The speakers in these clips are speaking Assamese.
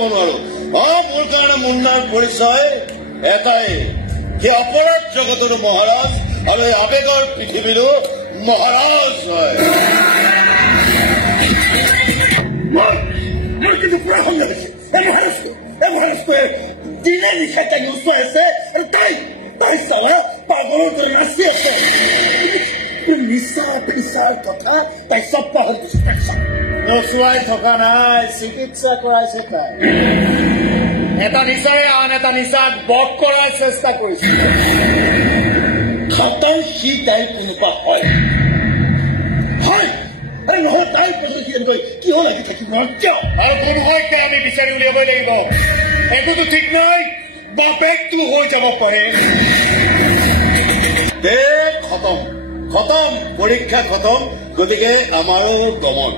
মোৰ কাৰণে মুন্নাৰ পৰিচয় এটাই যে অপৰাধ জগতৰ মহাৰাজ আৰু এই আবেগৰ পৃথিৱীৰো মহাৰাজ হয়। মোৰ কিন্তু পুৰা সন্দেহ আছে মহাৰাজটোৱে দিনে নিশা তাই উচুৱাই আছে আৰু তাই চালা পাগলৰ দৰে নাচি আছে। নিচা ফিচাৰ কথা তাই চব পাহৰি দিছে। নচুৱাই থকা নাই, চিকিৎসা কৰাইছে তাই। এটা নিচাৰে আন এটা নিচাক বধ কৰাৰ চেষ্টা কৰিছে। খাটাই সি তাই কোনোবা হয় নহয় তাই কিয় লাগি থাকিব কিয়? আৰু কোন হয়কে আমি বিচাৰি উলিয়াবই লাগিব। একোতো ঠিক নাই, বাপেকটো হৈ যাব পাৰে। খতম পৰীক্ষা খতম। গতিকে আমাৰো দমন।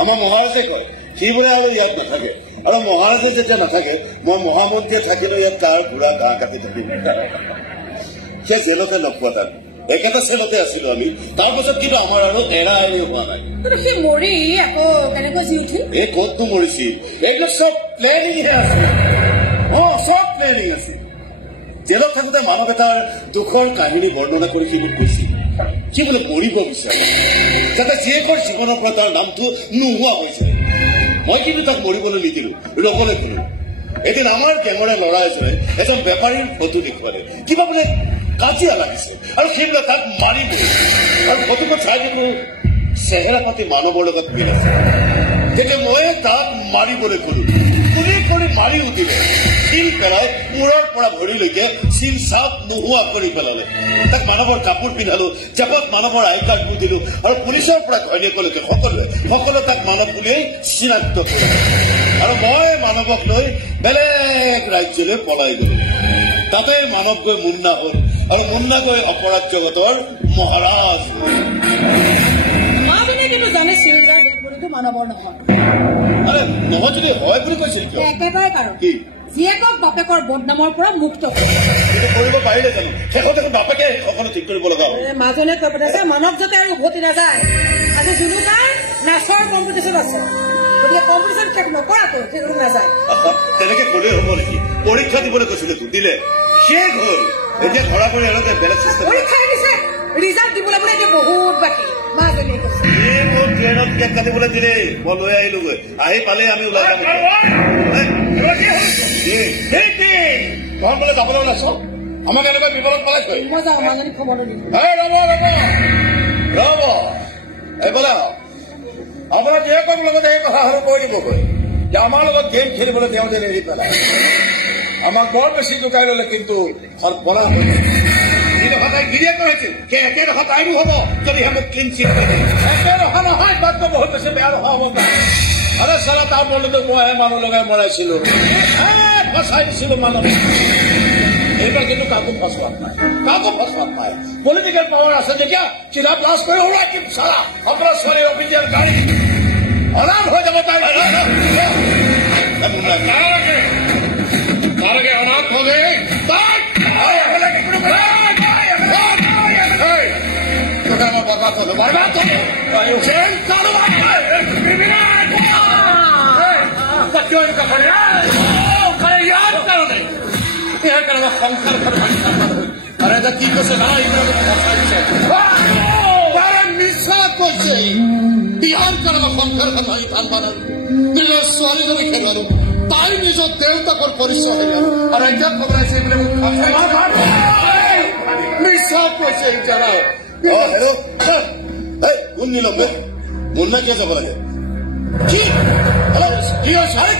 আমাৰ মহাৰাজে কয় সি বোলে আৰু ইয়াত নাথাকে, আৰু মহাৰাজে যেতিয়া নাথাকে মই মহামন্ত্ৰীয়ে থাকিলেও ইয়াত তাৰ বুঢ়া ঘাঁহ কাটি থাকিম। সেই জেলতে নোপোৱা তাক একেটা চেলতে আছিলো আমি। তাৰপাছত কিন্তু আমাৰ আৰু এৰা আৰু হোৱা নাই। এই ক'তনো মৰিছিল? এইবিলাক চব প্লেনিংহে আছিল। চব প্লেনিং আছিল। জেলত থাকোতে মানৱ এটাৰ দুখৰ কাহিনী বৰ্ণনা কৰি সি মোক কৈছিল সি বোলে মৰিব বিচাৰে যাতে জীয়েকৰ জীৱনৰ পৰা তাৰ নামটো নোহোৱা হৈছে। মই কিন্তু তাক মৰিবলৈ নিদিলো, ৰবলৈ দিলো। এদিন আমাৰ গেঙৰে ল'ৰা এজনে এজন বেপাৰীৰ ফটো দেখুৱালে, কিবা বোলে কাজিয়া লাগিছে আৰু সেইবিলাক তাক মাৰিব। আৰু ফটোখন চাই দেখো চেহেৰা পাতি মানৱৰ লগত মিল আছে। তেতিয়া মই তাক মাৰিবলৈ কলো, গুলি কৰি মাৰি উঠিলে। শিল পেলাই মূৰৰ পৰা ভৰিলৈকে শিল চাপ নোহোৱা কৰি পেলালে। তাক মানৱৰ কাপোৰ পিন্ধালো, জেপত মানৱৰ আই কাৰ্ড দি দিলো, আৰু পুলিচৰ পৰা ঘৈণীয়েকলৈকে সকলোৱে তাক মানৱ বুলিয়েই চিনাক্ত কৰিলে। আৰু মই মানৱক লৈ বেলেগ ৰাজ্যলৈ পলাই গলো। তাতে মানৱ গৈ মুন্না হল, আৰু মুন্না গৈ অপৰাধ জগতৰ মহাৰাজ হল। মানৱৰ নহয় যদি হয় বুলি কৈছিল একেবাৰে কাৰণ জীয়েকক বাপেকৰ বদনামৰ পৰা মুক্ত কৰিব পাৰিলে জানো? শেষত দেখোন বাপেকে সকলো ঠিক কৰিব লগা হয়। মাজনে কৈ পঠাইছে মানৱ যাতে আৰু উভতি নাযায়। আজি দুয়োটাই নাচৰ কম্পিটিশ্যন আছে, গতিকে কম্পিটিশ্যন শেষ নকৰাকৈ সেইবোৰ নাযায়। তেনেকে কলেই হব নেকি? পৰীক্ষা দিবলৈ কৈছিলে দিলে, শেষ হল। এতিয়া ধৰা কৰি আনতে বেলেগ চিষ্টেম পৰীক্ষা দিছে, ৰিজাল্ট দিবলৈ বোলে এতিয়া বহুত বাকী। মাজনে কৈছে মোৰ ট্ৰেইনত টিকেট কাটিবলৈ দিলে, মই লৈ আহিলোগৈ। আহি পালে আমি ওলাই যাম। বোলে যাবলৈ ওলাইছ, আমাক এনেকুৱা বিপদত পেলাইছে। মই যাওঁ মাজনী খবৰ দিম। ৰব এইফালে আপোনাৰ জীয়েকক লগতে এই কথা আৰু কৈ দিবগৈ যে আমাৰ লগত গেম খেলিবলৈ তেওঁ যেন এৰি পেলাই আমাক বৰ বেছি গোটাই ললে, কিন্তু বলা যিডোখৰ তাই গিৰিয়েক হৈছিল সেই একেডোখৰ তাইৰো হব যদিহে মোক ক্লিন চিট একেডোখৰ নহয়, তাতকৈ বহুত বেছি বেয়া ডোখৰ হব পাৰে। আৰে চালা তাৰ মনলৈ মইহে মানুহ লগাই মৰাইছিলো, ফচাই দিছিলো মানুহ। এইবাৰ কিন্তু কাকো ফচোৱাত নাই। পলিটিকেল পাৱাৰ আছে যেতিয়া চিধা প্লাছ কৰি ওলাই কিন্তু চালা আপোনাৰ ছোৱালীৰ অফিচিয়েল গাড়ী অনাথ হৈ যাব। তাৰে অনাথ হলে আৰে এটা কি কৈছে মিছা কৈছে। বিহাৰ কাৰণে সংসাৰখন ভাঙি থান মানে নিজৰ ছোৱালীজনী খেলালো, তাই নিজৰ দেউতাকৰ পৰিচয় হল আৰু এতিয়া খবৰাইছে মিছা কৈছে। কোন নিলম্বে মুন্না কিয় যাব লাগে?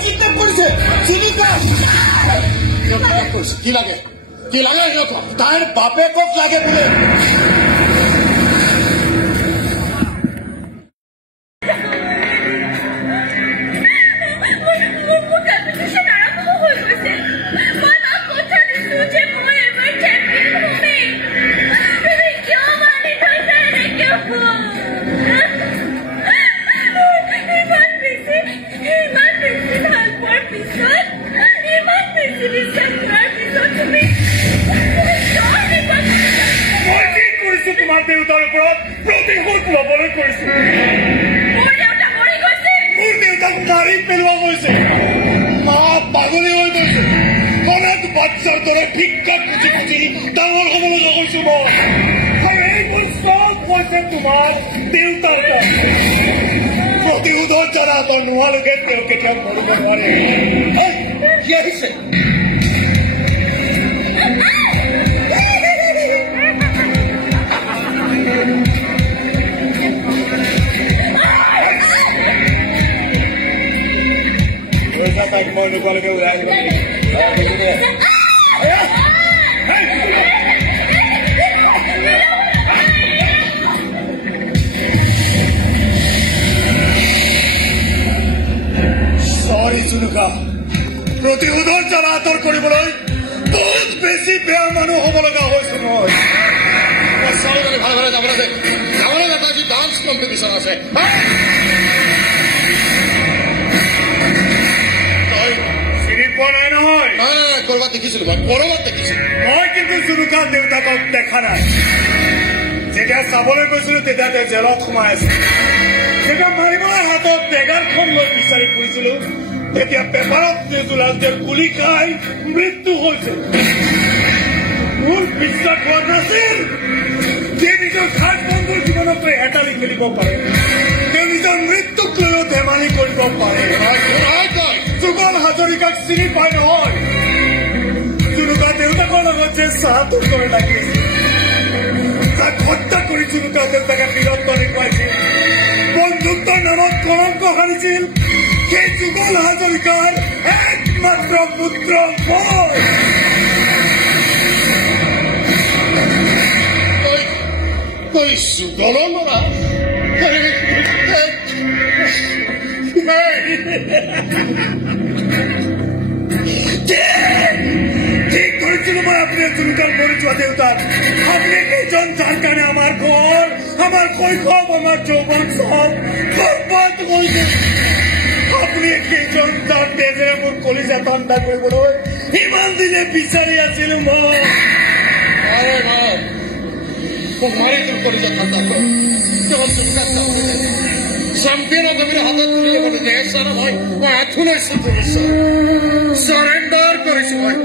কিডনেপ কৰিছে কি লাগে? তাইৰ বাপেকক লাগে বোলে। মই ভিক্ষা খুজি খুজি ডাঙৰ হ'ব লগা হৈছো মই আৰু এইবোৰ চব হৈছে তোমাৰ দেউতাৰ প্ৰতিশোধৰ দ্বাৰা আঁতৰ নোহোৱালৈকে তেওঁ কেতিয়াও কৰিব নোৱাৰে কি আহিছে তাক মই নোকোৱালৈকে ওলাই আহিব চৰি জুনুকা প্ৰতিশোধৰ দ্বাৰা আঁতৰ কৰিবলৈ বহুত বেছি বেয়া মানুহ হ'ব লগা হৈছো মই চাউল ভাল ঘৰে যাব লাগে এটা আজি ডান্স কম্পিটিশ্যন আছে কৰবাত দেখিছিলো মই কৰবাত দেখিছিলো মই কিন্তু জুনুকা দেউতাকক দেখা নাই যেতিয়া চাবলৈ গৈছিলো তেতিয়া তেওঁ জেলত সোমাই আছিল যেতিয়া মাৰিবলৈ হাতত বেগাৰখন লৈ বিচাৰি ফুৰিছিলো তেতিয়া পেপাৰত তেওঁ গুলী খাই মৃত্যু হৈছিল মোৰ বিশ্বাস হোৱা নাছিল যে নিজৰ ঘাট বন্ধুৰ জীৱনক লৈ হেতালি খেলিব পাৰে তেওঁ নিজৰ মৃত্যুক লৈও ধেমালি কৰিব পাৰে যুগল হাজৰিকাক চিনি পায় নহয় জুনুকা দেউতাকৰ লগত যে চাহটোৰ দৰে লাগিছিল তাক হত্যা কৰি জুনুকা দেউতাকে বীৰত্ব দেখুৱাইছিল বন্ধুত্বৰ নামত কলংক সানিছিল সেই যুগল হাজৰিকাৰ একমাত্ৰ পুত্ৰ তই যুগলৰ ল'ৰা ঠিক করেছিল মই আপনি জুনুকার মরে যাওয়া দেউতার আপনি কেজন যার কারণে আমার ঘর আমার কৈশব আমার যৌবন সব বরবাদ হয়েছে আপনি কেজন যার তেজেৰে মোৰ কলিজা ঠাণ্ডা কৰিবলৈ ইমান দিনে বিচাৰি আছিলো মই তোমাৰে তোৰ কলিজা ঠাণ্ডা কৰ কেৱল চিন্তা Champion of the Hadat, the Exxon, I Tunis, surrender to his wife.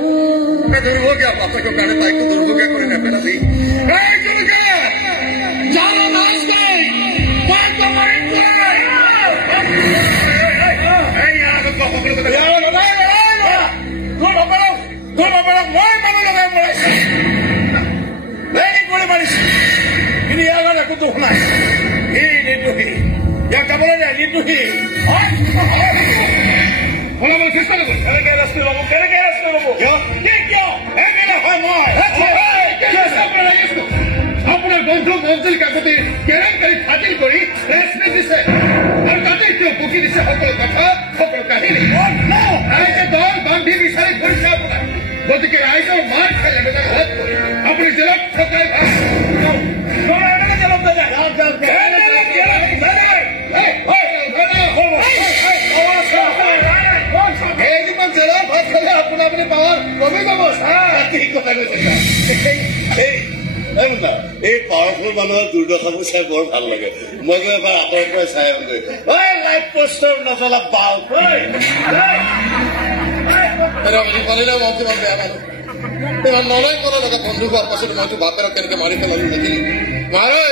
And the Roga, after you got it, I could look at the penalty. Hey, Junior! John, a nice day! Back to my play! Hey, I have a couple of the Come about why very good money. In the other, I could do nice. He did to him. Ya acabó de allí tu hiji. ¡Ay! ¿Cómo me hiciste algo? ¿Qué le quieres tú, lobo? ¿Qué le quieres tú, lobo? ¿Yo? ¿Quién yo? ¡Es que la jamás! ¿Qué es siempre de esto? আপনার বন্ধু মঞ্জিল কাকতি কেলেঙ্কারি ফাজিল করি রেশমি দিছে আর তাতে কেউ বুকি দিছে সকল কথা সকল কাহিনী আইসে দল বান্ধি বিচারি ঘুরছে আপনার গতিকে আইসেও মার খাই আপনি জেলত ঠকাই জেলত আপনি পাওয়ার কমে যাব ঠিক কথা এই পাৱাৰফুল মানুহৰ দুৰ্দশাবোৰ চাই বৰ ভাল লাগে মই গৈ এবাৰ আঁতৰৰ পৰা চাই আহোঁগৈ লাইট পোষ্টাৰ নচলা বাল নলাই কৰা লগা বন্ধু হোৱাৰ পাছত মইতো বাপেৰক কেনেকে মাৰি পেলালো দেখিলি মাৰে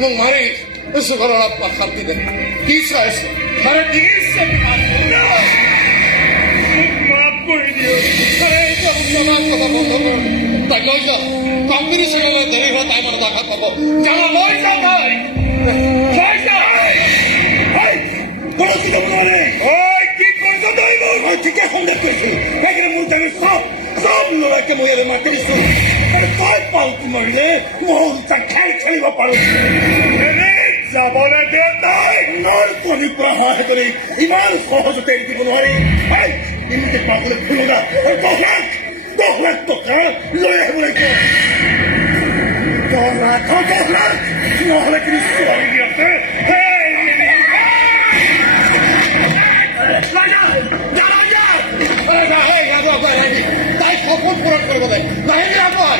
মোক মাৰি চুগাৰৰ শান্তি দে কি চাইছ কম্পিটিশন দেরি হওয়া তাই মানে দেখা পাবো জানা পয়সা নাই কি করছো ঠিকে সন্দেহ করছি এখানে মুখ আমি সব সব লোকে মই মাতি দিছো কয় পাও তোমারে মহলটা খেল খেলিব পাৰো যাবলৈ দেউতাই নৰ কণি প্ৰহাৰ কৰি ইমান সহজতে দিব নোৱাৰি এমনিতে পাবলে খুলো না দহলাখ টকা লৈ আহিবলৈ কয় 10 লাখ নহলে কিন্তু চৰি দিয়তে তাই সপোন পূৰণ কৰিব লাগে নাহিলে আমাৰ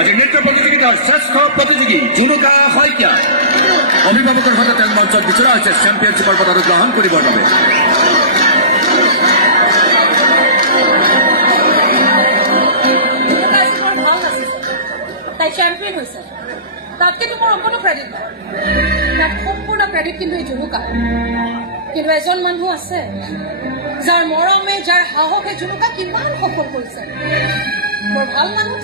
আজি নৃত্য প্ৰতিযোগিতাৰ শ্ৰেষ্ঠ প্ৰতিযোগী জুনুকা শইকীয়া অভিভাৱকৰ সৈতে তেওঁ মঞ্চত বিচৰা হৈছে চেম্পিয়নশ্বিপৰ পদক গ্ৰহণ কৰিবৰ বাবে। তাই চেম্পিয়ন হৈছে, তাতকে তোমাৰ অকণো ক্ৰেডিট নাই, তাত সম্পূৰ্ণ ক্ৰেডিট কিন্তু এই জুনুকা। কিন্তু এজন মানুহ আছে যাৰ মৰমে, যাৰ সাহসে জুনুকা কিমান সফল কৰিছে। বৰ ভাল মানুহ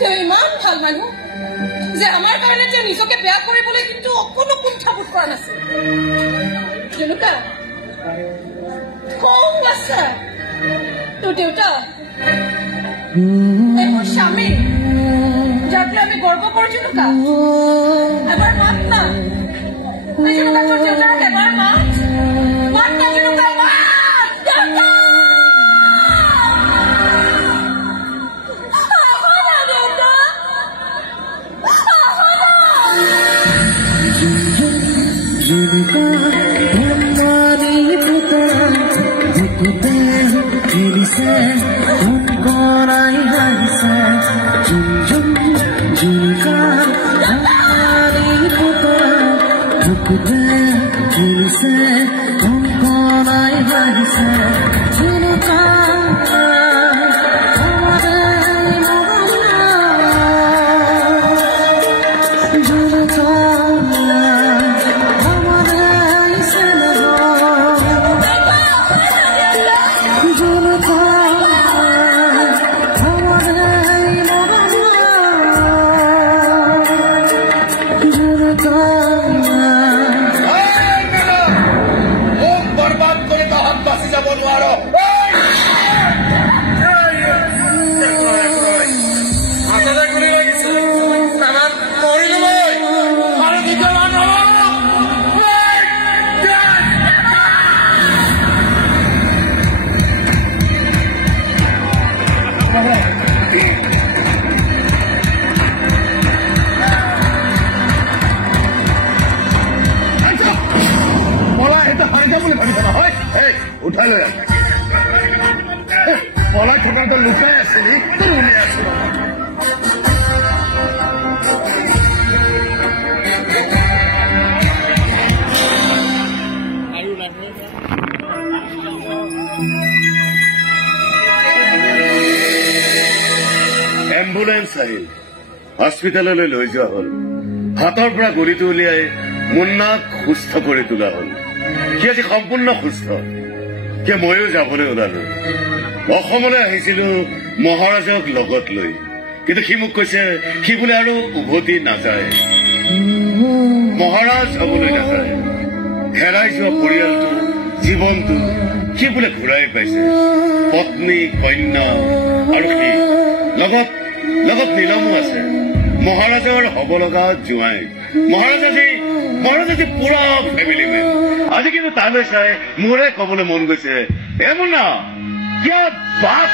তেওঁ ইমান ভাল মানুহ যে আমাৰ কাৰণে তেওঁ নিজকে বেয়া কৰিবলৈ কিন্তু অকণো কুণ্ঠাবোধ কৰা নাছিল। জুনুকা কম আছে তোৰ দেউতা, মোৰ স্বামী, যাৰ পৰা আমি গৰ্ব কৰো। জুনুকা এবাৰ মাত না, জুনুকা তোৰ দেউতাক এবাৰ মাত না, জুনুকা মাত দেউতা। চাহিল হস্পিটেললৈ লৈ যোৱা হ'ল হাতৰ পৰা গুলিটো উলিয়াই মুন্নাক সুস্থ কৰি তোলা হ'ল সি আজি সম্পূৰ্ণ সুস্থ কি ময়ো যাবলৈ ওলালো অসমলৈ আহিছিলো মহাৰাজক লগত লৈ কিন্তু সি মোক কৈছে সি বোলে আৰু উভতি নাযায় মহাৰাজ হবলৈ নাযায় হেৰাই যোৱা পৰিয়ালটো জীৱনটো সি বোলে ঘূৰাই পাইছে পত্নী কন্যা আৰু সি লগত নীলমো আছে মহাৰাজৰ হব লগা জোঁৱাই মহাৰাজ আজি পুৰা ফেমিলি মেন আজি কিন্তু তালৈ চাই মোৰে কবলৈ মন গৈছে এমুনা কিয় বাপ